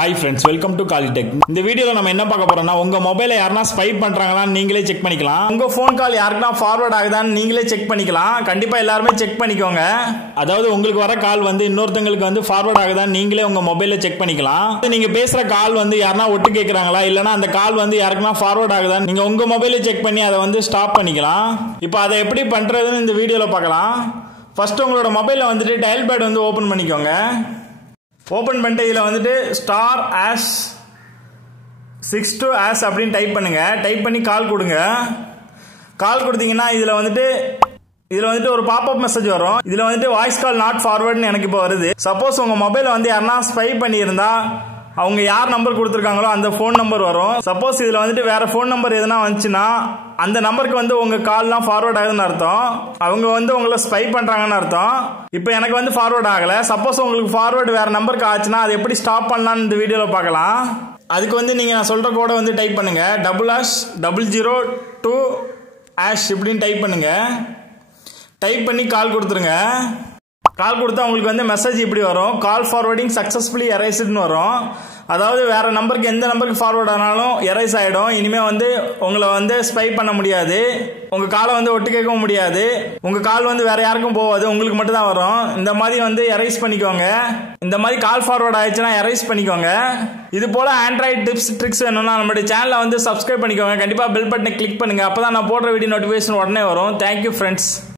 Hi friends, welcome to Qualitech. இந்த வீடியோல நம்ம என்ன பார்க்க போறோம்னா உங்க மொபைலை யாரனா ஸ்பை பண்றாங்களான்னு நீங்களே செக் பண்ணிக்கலாம். உங்க ஃபோன் கால் யாருக்குனா ஃபார்வர்ட் ஆகுதான்னு நீங்களே செக் பண்ணிக்கலாம். கண்டிப்பா எல்லாரும் செக் பண்ணிக்கோங்க. அதாவது உங்களுக்கு வர கால் வந்து இன்னொருத்தங்களுக்கு வந்து ஃபார்வர்ட் ஆகுதான்னு நீங்களே உங்க மொபைல்ல செக் பண்ணிக்கலாம். நீங்க பேசுற கால் வந்து யாரனா ஒட்டு கேக்குறாங்களா இல்லனா அந்த கால் வந்து யாருக்குனா ஃபார்வர்ட் ஆகுதான்னு நீங்க உங்க மொபைல்ல செக் பண்ணி அதை வந்து ஸ்டாப் பண்ணிக்கலாம். இப்போ அதை எப்படி பண்றதுன்னு இந்த வீடியோல பார்க்கலாம். ஃபர்ஸ்ட் உங்களோட மொபைல்ல வந்துட்டு டயல் பேட் வந்து ஓபன் பண்ணிக்கோங்க. ஓபன் பண்ணிட்டு இதில் வந்துட்டு ஸ்டார் ஆஷ் 62 ஆஷ் அப்படின்னு டைப் பண்ணுங்க. டைப் பண்ணி கால் கொடுங்க. கால் கொடுத்தீங்கன்னா இதில் வந்துட்டு ஒரு பாப்அப் மெசேஜ் வரும். இதில் வந்துட்டு வாய்ஸ் கால் நாட் ஃபார்வர்ட்னு எனக்கு இப்போ வருது. சப்போஸ் உங்கள் மொபைலை வந்து யாருன்னா ஸ்பை பண்ணியிருந்தா அவங்க யார் நம்பர் கொடுத்துருக்காங்களோ அந்த ஃபோன் நம்பர் வரும். சப்போஸ் இதில் வந்துட்டு வேற ஃபோன் நம்பர் எதுனா வந்துச்சுன்னா அந்த நம்பருக்கு வந்து உங்க கால்லாம் ஃபார்வர்ட் ஆகுதுன்னு அர்த்தம். அவங்க வந்து உங்களை ஸ்பை பண்றாங்கன்னு அர்த்தம். இப்போ எனக்கு வந்து ஃபார்வர்ட் ஆகல. சப்போஸ் உங்களுக்கு ஃபார்வர்ட் வேற நம்பருக்கு ஆச்சுன்னா அதை எப்படி ஸ்டாப் பண்ணலாம்னு இந்த வீடியோல பார்க்கலாம். அதுக்கு வந்து நீங்க நான் சொல்ற கோடை வந்து டைப் பண்ணுங்க. #002# இப்படின்னு டைப் பண்ணுங்க. டைப் பண்ணி கால் கொடுத்துருங்க. கால் கொடுத்தா உங்களுக்கு வந்து மெசேஜ் இப்படி வரும். கால் ஃபார்வர்டிங் சக்சஸ்ஃபுல்லி எரேஸ்டுன்னு வரும். அதாவது வேற நம்பருக்கு எந்த நம்பருக்கு ஃபார்வர்ட் ஆனாலும் எரேஸ் ஆயிடும். இனிமே வந்து உங்களை வந்து ஸ்பை பண்ண முடியாது. உங்க காலை வந்து ஒட்டு கேட்கவும் முடியாது. உங்க கால் வந்து வேற யாருக்கும் போகாது, உங்களுக்கு மட்டும் தான் வரும். இந்த மாதிரி வந்து எரேஸ் பண்ணிக்கோங்க. இந்த மாதிரி கால் ஃபார்வர்ட் ஆயிடுச்சுன்னா எரேஸ் பண்ணிக்கோங்க. இது போல ஆண்ட்ராய்டு டிப்ஸ் ட்ரிக்ஸ் வேணும்னா நம்மளுடைய சேனலை வந்து சப்ஸ்கிரைப் பண்ணிக்கோங்க. கண்டிப்பா பெல் பட்டனை கிளிக் பண்ணுங்க. அப்பதான் நான் போடுற வீடியோ நோட்டிஃபிகேஷன் உடனே வரும். Thank you friends.